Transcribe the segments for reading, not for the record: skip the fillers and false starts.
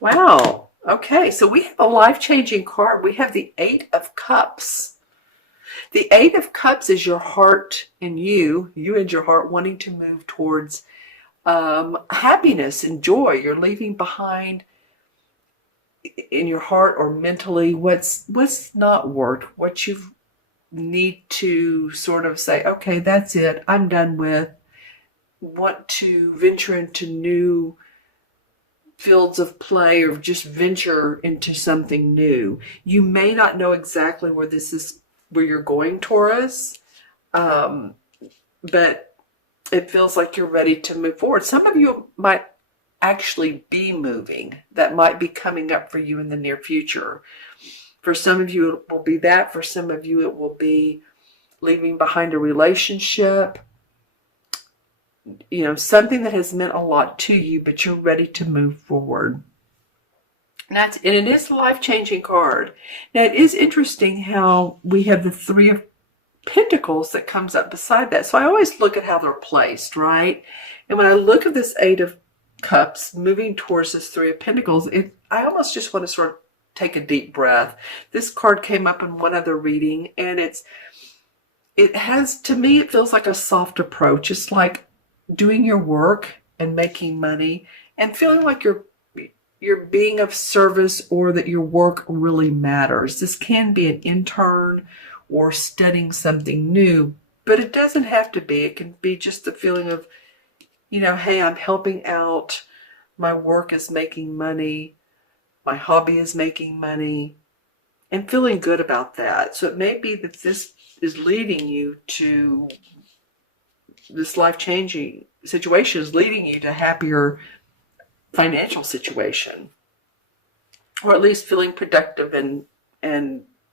Wow. Okay, so we have a life-changing card. We have the Eight of Cups. The Eight of Cups is your heart and you and your heart wanting to move towards happiness and joy. You're leaving behind in your heart or mentally what's not worked, what you need to sort of say, okay, that's it. I'm done with. Want to venture into new fields of play or just venture into something new. You may not know exactly where you're going, Taurus, um, but it feels like you're ready to move forward. Some of you might actually be moving. That might be coming up for you in the near future. For some of you, it will be that. For some of you, it will be leaving behind a relationship, something that has meant a lot to you, but you're ready to move forward. And it is a life-changing card. Now, it is interesting how we have the Three of Pentacles that comes up beside that. So I always look at how they're placed, right? And when I look at this Eight of Cups moving towards this Three of Pentacles, I almost just want to sort of take a deep breath. This card came up in one other reading, and to me, it feels like a soft approach. It's like doing your work and making money and feeling like you're being of service, or that your work really matters. This can be an intern or studying something new, but it doesn't have to be. It can be just the feeling of, hey, I'm helping out. My work is making money. My hobby is making money, and feeling good about that. So it may be that this is leading you to this life-changing situation, is leading you to a happier financial situation, or at least feeling productive and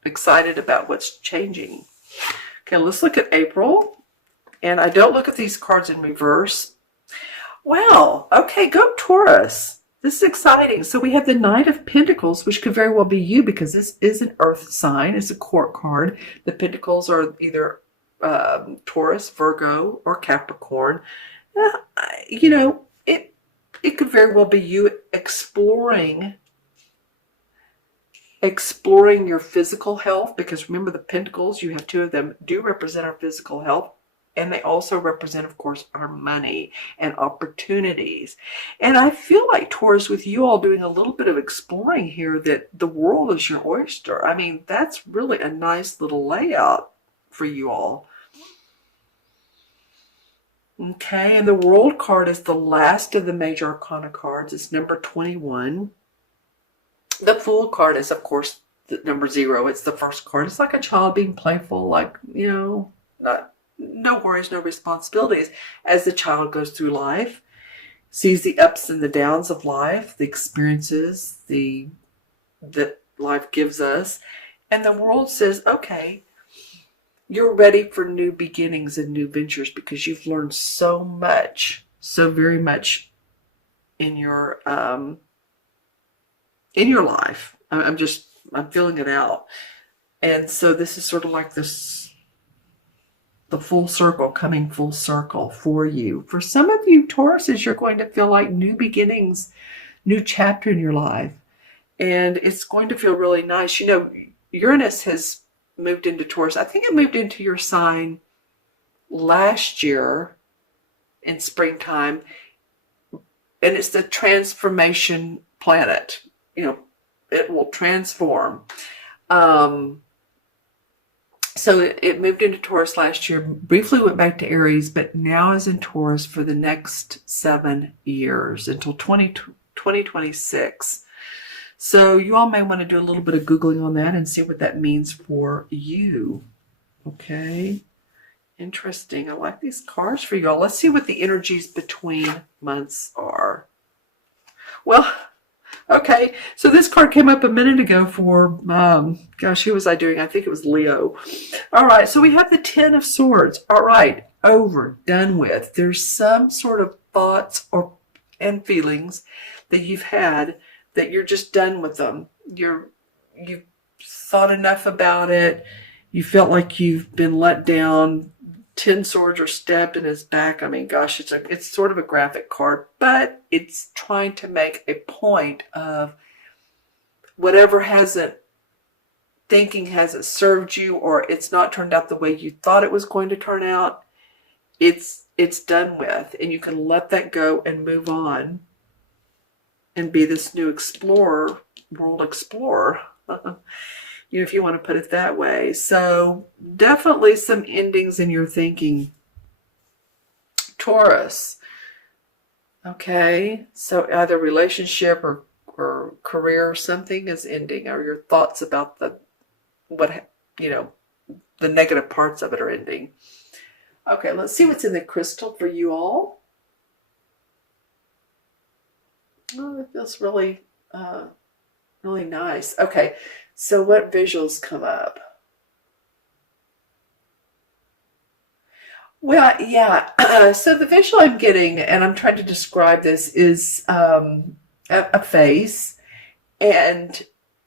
excited about what's changing. Okay, let's look at April. And I don't look at these cards in reverse. Wow. Okay, go Taurus. This is exciting. So we have the Knight of Pentacles, which could very well be you, because this is an earth sign. It's a court card. The Pentacles are either Taurus, Virgo, or Capricorn. It could very well be you exploring your physical health, because remember, the Pentacles, you have two of them, do represent our physical health. And they also represent, of course, our money and opportunities. And I feel like, Taurus, with you all doing a little bit of exploring here, that the world is your oyster. I mean, that's really a nice little layout for you all. Okay, and the World card is the last of the major arcana cards. It's number 21. The Fool card is, of course, the number 0. It's the first card. It's like a child being playful, like, no worries, no responsibilities, as the child goes through life, sees the ups and the downs of life, the experiences that life gives us. And the World says, okay, you're ready for new beginnings and new ventures, because you've learned so much, so very much in your life. I'm feeling it out. And so this is sort of like the full circle, coming full circle for you. For some of you Tauruses, you're going to feel like new beginnings, new chapter in your life. And it's going to feel really nice. Uranus has moved into Taurus. I think it moved into your sign last year in springtime. And it's the transformation planet. It will transform. So it moved into Taurus last year, briefly went back to Aries, but now is in Taurus for the next 7 years, until 2026. So you all may want to do a little bit of Googling on that and see what that means for you. Okay. Interesting. I like these cards for y'all. Let's see what the energies between months are. Well, okay, so this card came up a minute ago for, who was I doing? I think it was Leo. All right, so we have the Ten of Swords. All right, over, done with. There's some sort of thoughts and feelings that you've had that you're just done with them. You've thought enough about it. You felt like you've been let down 10 swords are stabbed in his back. I mean, gosh, it's sort of a graphic card, but it's trying to make a point of whatever thinking hasn't served you, or it's not turned out the way you thought it was going to turn out. It's done with, and you can let that go and move on and be this new world explorer. If you want to put it that way. So definitely some endings in your thinking, Taurus. Okay, so either relationship or career or something is ending, or your thoughts about the negative parts of it are ending. Okay, let's see what's in the crystal for you all. Oh, it feels really, really nice. Okay, so what visuals come up? Well, yeah. So the visual I'm getting, and I'm trying to describe this, is a face, and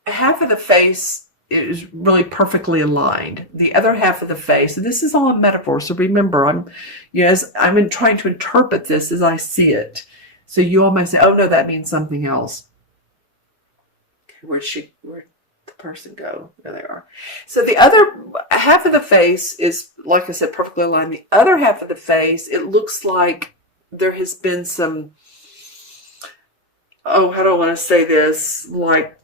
half of the face is really perfectly aligned. The other half of the face, and this is all a metaphor. So remember, as I'm trying to interpret this as I see it. So you all might say, "Oh no, that means something else." Okay, where'd the person go? There they are. So the other half of the face is, like I said, perfectly aligned. The other half of the face, it looks like there has been some, how do I want to say this? Like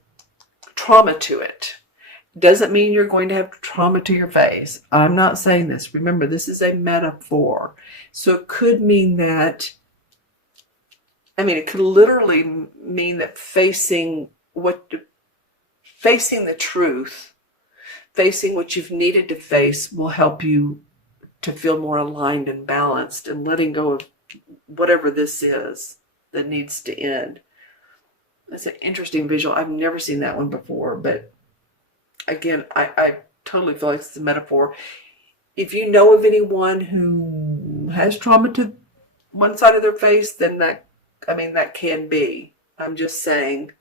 trauma to it. Doesn't mean you're going to have trauma to your face. I'm not saying this. Remember, this is a metaphor. So it could mean that, it could literally mean that facing the truth, facing what you've needed to face will help you to feel more aligned and balanced, and letting go of whatever this is that needs to end. That's an interesting visual. I've never seen that one before, but again, I totally feel like it's a metaphor. If you know of anyone who has trauma to one side of their face, then that can be. I'm just saying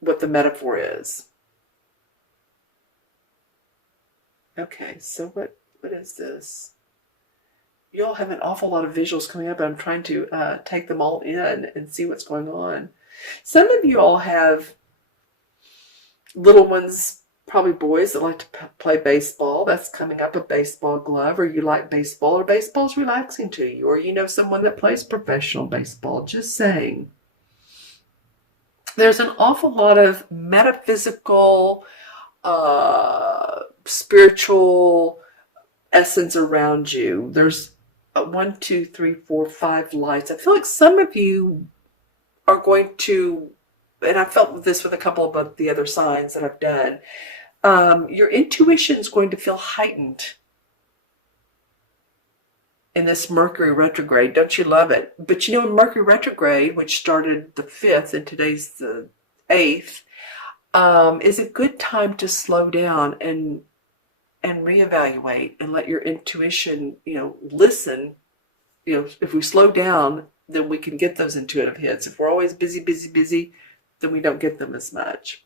what the metaphor is. Okay, so what is this? You all have an awful lot of visuals coming up, but I'm trying to take them all in and see what's going on. Some of you all have little ones, probably boys, that like to play baseball. That's coming up, a baseball glove, or you like baseball, or baseball's relaxing to you, or you know someone that plays professional baseball. Just saying. There's an awful lot of metaphysical, spiritual essence around you. There's 1, 2, 3, 4, 5 lights. I feel like some of you are going to, and I felt this with a couple of the other signs that I've done, your intuition is going to feel heightened in this Mercury retrograde. Don't you love it? But in Mercury retrograde, which started the 5th and today's the 8th, is a good time to slow down and reevaluate and let your intuition, listen. If we slow down, then we can get those intuitive hits. If we're always busy, then we don't get them as much.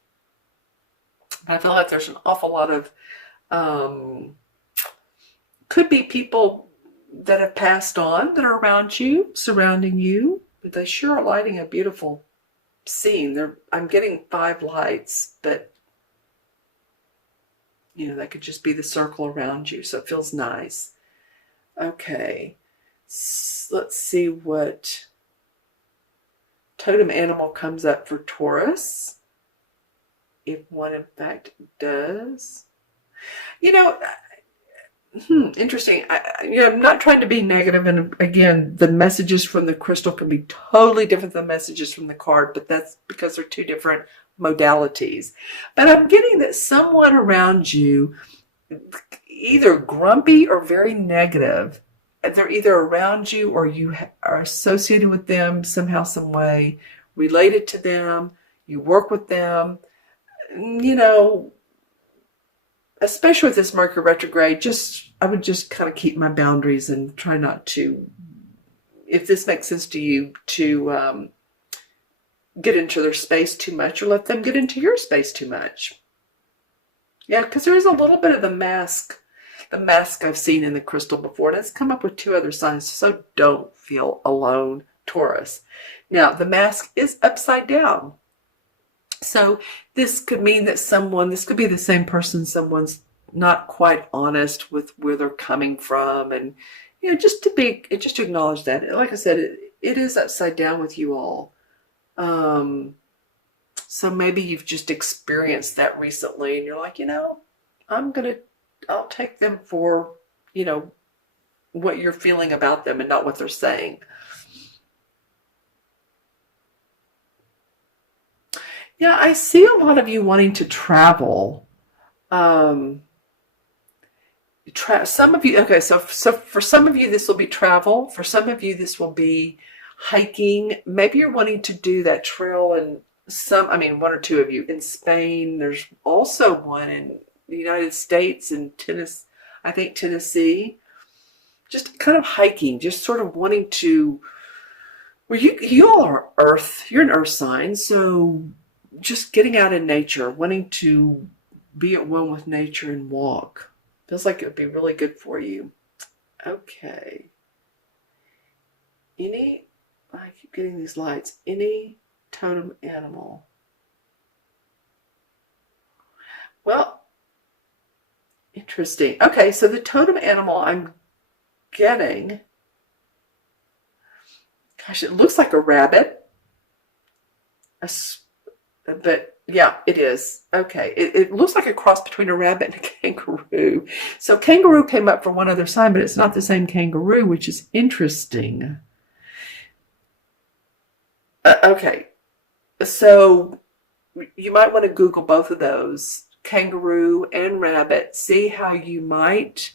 I feel like there's an awful lot of, could be people that have passed on that are around you, surrounding you, but they sure are lighting a beautiful scene. I'm getting 5 lights, but that could just be the circle around you, so it feels nice. Okay, let's see what totem animal comes up for Taurus, if one in fact does. Interesting. I'm not trying to be negative, and again, the messages from the crystal can be totally different than messages from the card, but that's because they're 2 different modalities. But I'm getting that someone around you, either grumpy or very negative, they're either around you or you are associated with them somehow, some way, related to them, you work with them, especially with this Mercury retrograde, I would just kind of keep my boundaries and try not to, if this makes sense to you, to get into their space too much, or let them get into your space too much. Yeah, because there is a little bit of the mask I've seen in the crystal before, and it's come up with two other signs, so don't feel alone, Taurus. Now, the mask is upside down. So this could mean that this could be the same person, someone's not quite honest with where they're coming from. And, just to acknowledge that. Like I said, it is upside down with you all. So maybe you've just experienced that recently and you're like, I'll take them for, you know, what you're feeling about them and not what they're saying. Yeah, I see a lot of you wanting to travel. Um, some of you, okay, so for some of you, this will be travel. For some of you, this will be hiking. Maybe you're wanting to do that trail in one or two of you in Spain. There's also one in the United States in Tennessee, I think Tennessee. Just kind of hiking, just sort of wanting to. Well, you all are Earth. You're an Earth sign, so just getting out in nature, wanting to be at one with nature and walk. Feels like it would be really good for you. Okay. I keep getting these lights. Any totem animal. Well, interesting. Okay, so the totem animal I'm getting, gosh, it looks like a rabbit. But yeah, it is. Okay. It looks like a cross between a rabbit and a kangaroo. So kangaroo came up for one other sign, but it's not the same kangaroo, which is interesting. Okay. So you might want to Google both of those, kangaroo and rabbit, see how you might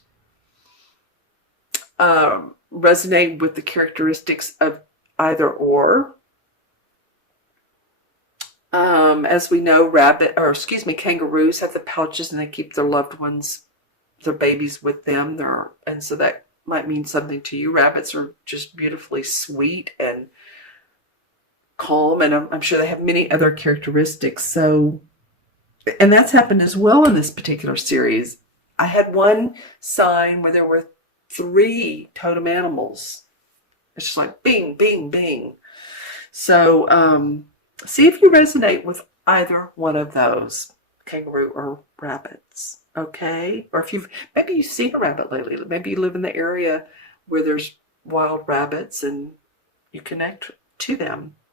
resonate with the characteristics of either or. As we know, kangaroos have the pouches and they keep their loved ones, their babies with them. And so that might mean something to you. Rabbits are just beautifully sweet and calm, and I'm sure they have many other characteristics. So, and that's happened as well in this particular series. I had one sign where there were three totem animals. It's just like bing, bing, bing. So, see if you resonate with either one of those, kangaroo or rabbits. Okay? Or if maybe you've seen a rabbit lately. Maybe you live in the area where there's wild rabbits and you connect to them.